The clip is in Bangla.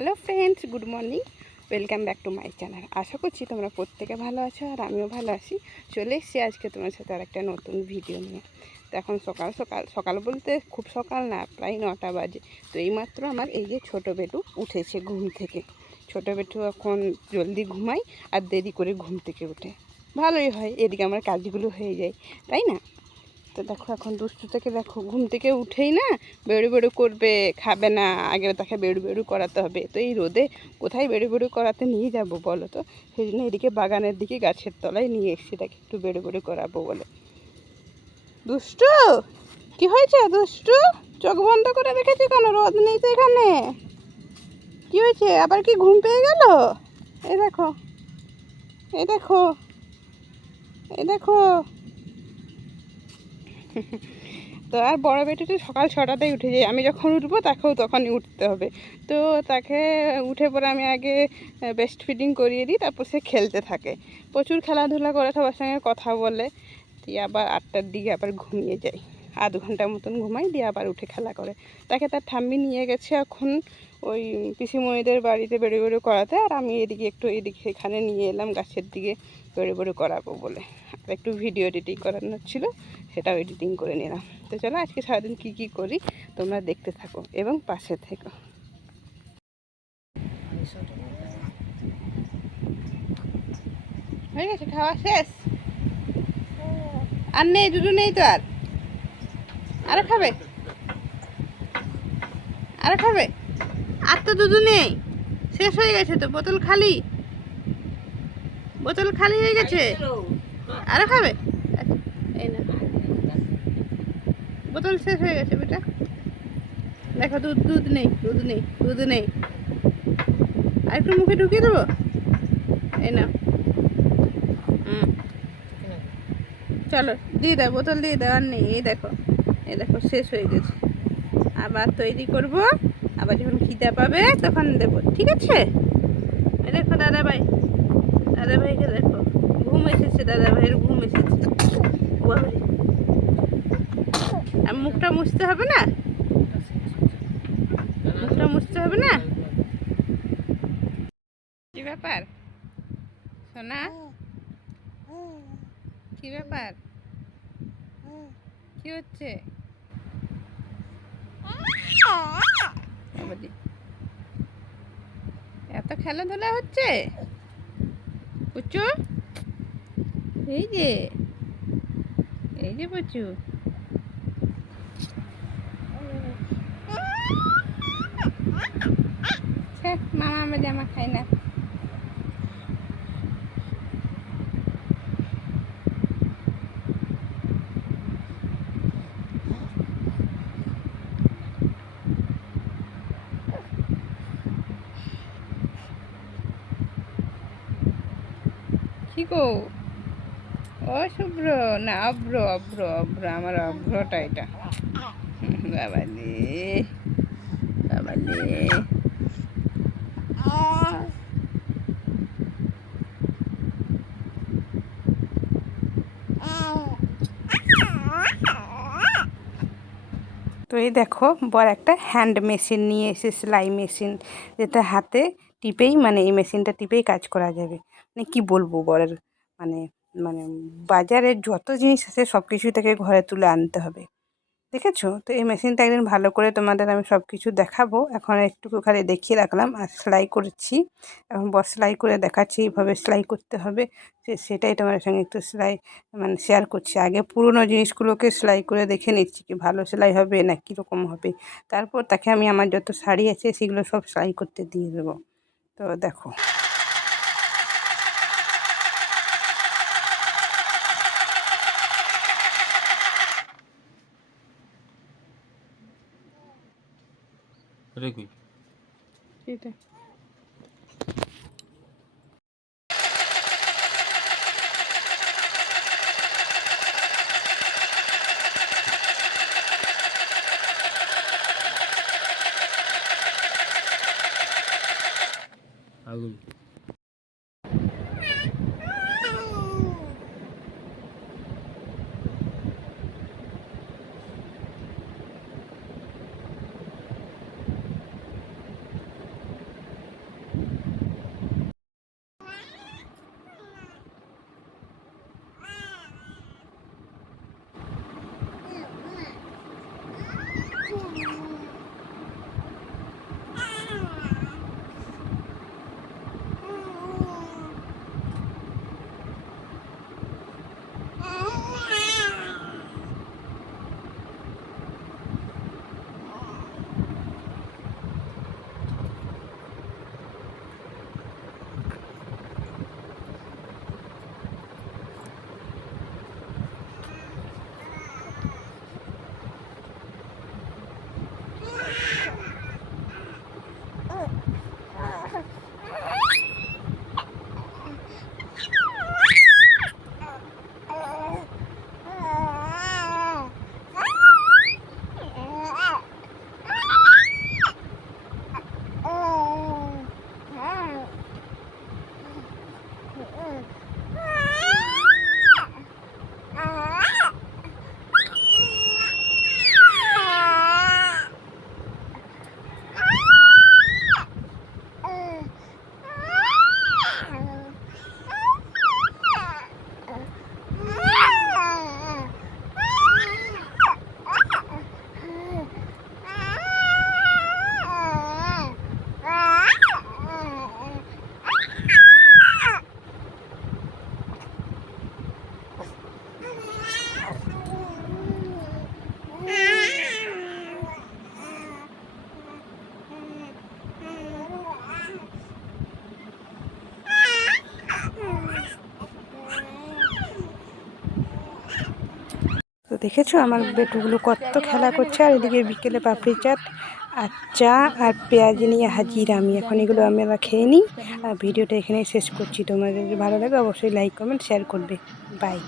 Hello friends, good morning. Welcome back to my channel. আশা করছি তোমরা প্রত্যেকে ভালো আছো আর আমিও ভালো আছি। চলে এসেছি আজকে তোমার সাথে আর একটা নতুন ভিডিও নিয়ে। তো এখন সকাল সকাল সকাল বলতে খুব সকাল না, প্রায় নটা বাজে। তো এইমাত্র আমার এই যে ছোটো বেটু উঠেছে ঘুম থেকে। ছোটো বেটু এখন জলদি ঘুমাই আর দেরি করে ঘুম থেকে উঠে। ভালোই হয়, এদিকে আমার কাজগুলো হয়ে যায়, তাই না? তো দেখো এখন দুষ্টু থেকে দেখো ঘুম থেকে উঠেই না বেড়ু বেড়ু করবে, খাবে না, আগে তাকে বেড়ু বেড়ু করাতে হবে। তো এই রোদে কোথায় বেড়ু বেড়ু করাতে নিয়ে যাব বলো তো? সেই জন্য এদিকে বাগানের দিকে গাছের তলায় নিয়ে এসেছি তাকে একটু বেড়ু বেড়ু করাবো বলে। দুষ্টু, কি হয়েছে দুষ্টু? চোখ বন্ধ করে রেখেছি কেন? রোদ নেই তো এখানে। কি হয়েছে? আবার কি ঘুম পেয়ে গেল? এই দেখো এই দেখো এই দেখো। তো আর বড় বেটিটা সকাল ছটাতেই উঠে যায়। আমি যখন উঠবো তাকেও তখনই উঠতে হবে। তো তাকে উঠে পরে আমি আগে বেস্ট ফিডিং করিয়ে দিই, তারপর সে খেলতে থাকে। প্রচুর খেলাধুলা করে সবার সঙ্গে কথা বলে। দিয়ে আবার আটটার দিকে আবার ঘুমিয়ে যায় আধ ঘণ্টা মতন ঘুমাই, দিয়ে আবার উঠে খেলা করে। তাকে তার ঠাম্মি নিয়ে গেছে এখন ওই পিসিমণিদের বাড়িতে বেড়ে বেড়ে করাতে, আর আমি এদিকে একটু এদিকে এখানে নিয়ে এলাম, গাছের দিকে বেড়ে বেড়ে করাবো বলে। আর একটু ভিডিও এডিটিং করানোর ছিল, সেটাও এডিটিং করে নিলাম। তো চলো আজকে সারাদিন কী কী করি, তোমরা দেখতে থাকো এবং পাশে থেকো। হয়ে গেছে, খাওয়া শেষ? আর নেই, দুটো নেই তো আর? আরও খাবে। আরও খাবে। আর তো দুধু নেই। শেষ হয়ে গেছে তো, বোতল খালি। বোতল খালি হয়ে গেছে। আরও খাবে। এই না। বোতল শেষ হয়ে গেছে বেটা। দেখো, দুধ দুধ নেই দুধ নেই দুধ নেই। আর একটু মুখে ঢুকিয়ে দেবো? এই না চলো, দিয়ে দাও, বোতল দিয়ে দাও, আর নেই। এই দেখো। এই দেখো, শেষ হয়ে গেছে। আবার তৈরি করব। আবার যখন খিদে পাবে, তখন দেবো, ঠিক আছে? দেখো দাদা ভাই দাদা ভাইকে দেখো, ঘুম এসেছে দাদা ভাইয়ের ঘুম এসেছে। আর মুখটা মুছতে হবে না? মুখটা মুছতে হবে না? কি ব্যাপার? সোনা? কি ব্যাপার? কি হচ্ছে। এত খেলাধুলা হচ্ছে? পুচু? এই যে। এই যে পুচু। মামা আমার জামা খাই না। কি গো? ও শুভ্র না অভ্র অভ্র অভ্র আমার অভ্রটা এটা। বাবা রে, বাবা তো এই দেখো, বর একটা হ্যান্ড মেশিন নিয়ে এসে সেলাই মেশিন যেটা হাতে টিপেই মানে এই মেশিনটা টিপেই কাজ করা যাবে। মানে কি বলব বরের মানে মানে বাজারে যত জিনিস আছে সব কিছুই তাকে ঘরে তুলে আনতে হবে। দেখেছ? তো এই মেশিনটা একদিন ভালো করে তোমাদের আমি সব কিছু দেখাবো। এখন একটুকু খালি দেখিয়ে রাখলাম আর সেলাই করছি। এখন বর সেলাই করে দেখাচ্ছি এইভাবে সেলাই করতে হবে। সে, সেটাই তোমাদের সঙ্গে একটু সেলাই মানে শেয়ার করছি। আগে পুরনো জিনিসগুলোকে সেলাই করে দেখে নিচ্ছি কি ভালো সেলাই হবে না কীরকম হবে। তারপর তাকে আমি আমার যত শাড়ি আছে সেগুলো সব সেলাই করতে দিয়ে দেবো। তো দেখো। এটা। দেখেছ? আমার বেটুগুলো কত খেলা করছে। আর এদিকে বিকেলে পাপড়ি চাট আর চা আর পেঁয়াজ নিয়ে হাজির আমি। এখন এগুলো আমি আবার খেয়ে নিই। আর ভিডিওটা এখানেই শেষ করছি। তোমাদের যদি ভালো লাগে অবশ্যই লাইক কমেন্ট শেয়ার করবে। বাই